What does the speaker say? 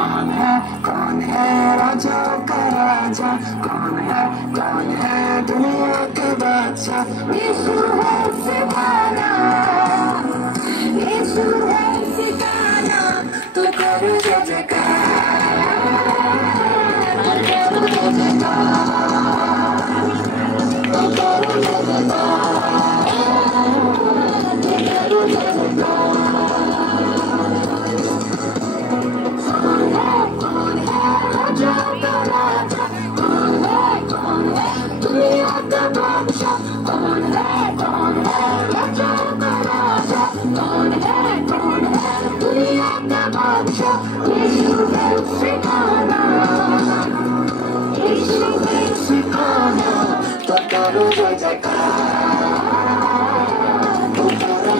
कौन है राजा का राजा, कौन है दुनिया का बादशाह। यीशु है सिखाना, यीशु है सिखाना, तो करो जय जयकार, तो करो जय जयकार, तो करो जय जयकार, तो करो जय जयकार। कौन है राजा का राजा, कौन है दुनिया का बादशाह। कौन है राजा का राजा, कौन है दुनिया का बादशाह। यीशु है सिखाना, यीशु है सिखाना, तो करो जय जयकार।